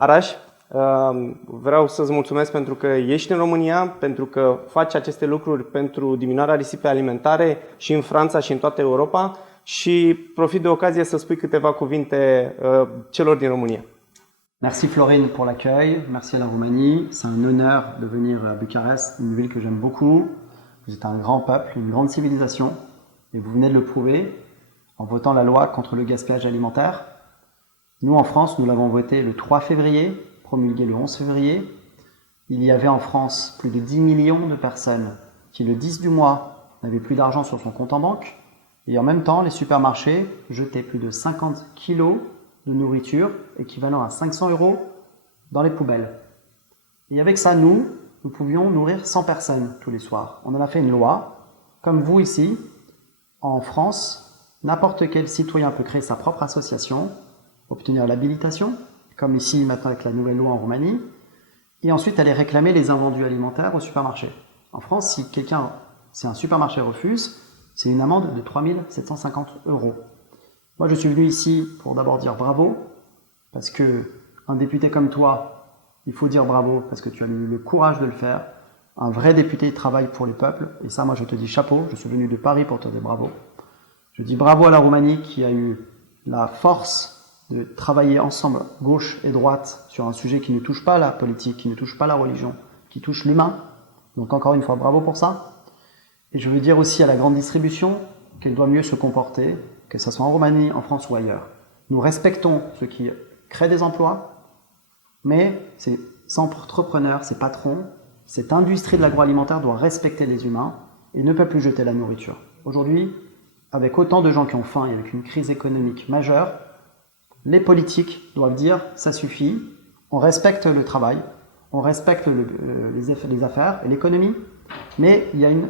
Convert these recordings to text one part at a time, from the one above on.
Araș, vreau să-ți mulțumesc pentru că ești în România, pentru că faci aceste lucruri pentru diminuarea risipei alimentare și în Franța și în toată Europa și profit de ocazie să spui câteva cuvinte celor din România. Merci Florine pour l'accueil, merci à la Roumanie. C'est un honneur de venir à Bucarest, une ville que j'aime beaucoup. Vous êtes un grand peuple, une grande civilisation et vous venez de le prouver en votant la loi contre le gaspillage alimentaire. Nous en France, nous l'avons voté le 3 février, promulgué le 11 février. Il y avait en France plus de 10 millions de personnes qui le 10 du mois n'avaient plus d'argent sur son compte en banque et en même temps les supermarchés jetaient plus de 50 kilos de nourriture équivalent à 500 € dans les poubelles. Et avec ça, nous pouvions nourrir 100 personnes tous les soirs. On en a fait une loi. Comme vous ici, en France, n'importe quel citoyen peut créer sa propre association, obtenir l'habilitation, comme ici maintenant avec la nouvelle loi en Roumanie, et ensuite aller réclamer les invendus alimentaires au supermarché. En France, si un supermarché refuse, c'est une amende de 3 750 €. Moi, je suis venu ici pour d'abord dire bravo, parce que un député comme toi, il faut dire bravo, parce que tu as eu le courage de le faire. Un vrai député travaille pour les peuples, et ça, moi, je te dis chapeau. Je suis venu de Paris pour te dire bravo. Je dis bravo à la Roumanie qui a eu la force de travailler ensemble, gauche et droite, sur un sujet qui ne touche pas la politique, qui ne touche pas la religion, qui touche l'humain. Donc encore une fois, bravo pour ça. Et je veux dire aussi à la grande distribution qu'elle doit mieux se comporter, que ce soit en Roumanie, en France ou ailleurs. Nous respectons ceux qui créent des emplois, mais ces entrepreneurs, ces patrons, cette industrie de l'agroalimentaire doit respecter les humains et ne peut plus jeter la nourriture. Aujourd'hui, avec autant de gens qui ont faim et avec une crise économique majeure, les politiques doivent dire « ça suffit, on respecte le travail, on respecte les affaires et l'économie, mais il y a une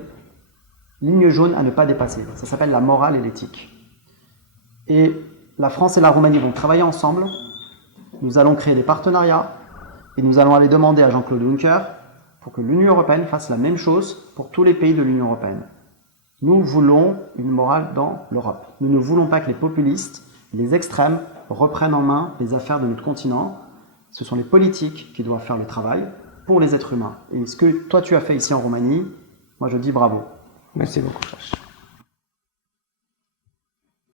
ligne jaune à ne pas dépasser. Ça s'appelle la morale et l'éthique. » Et la France et la Roumanie vont travailler ensemble. Nous allons créer des partenariats et nous allons aller demander à Jean-Claude Juncker pour que l'Union européenne fasse la même chose pour tous les pays de l'Union européenne. Nous voulons une morale dans l'Europe. Nous ne voulons pas que les populistes, les extrêmes, reprennent en main les affaires de notre continent. Ce sont les politiques qui doivent faire le travail pour les êtres humains. Et ce que toi tu as fait ici en Roumanie, moi je dis bravo. Merci beaucoup.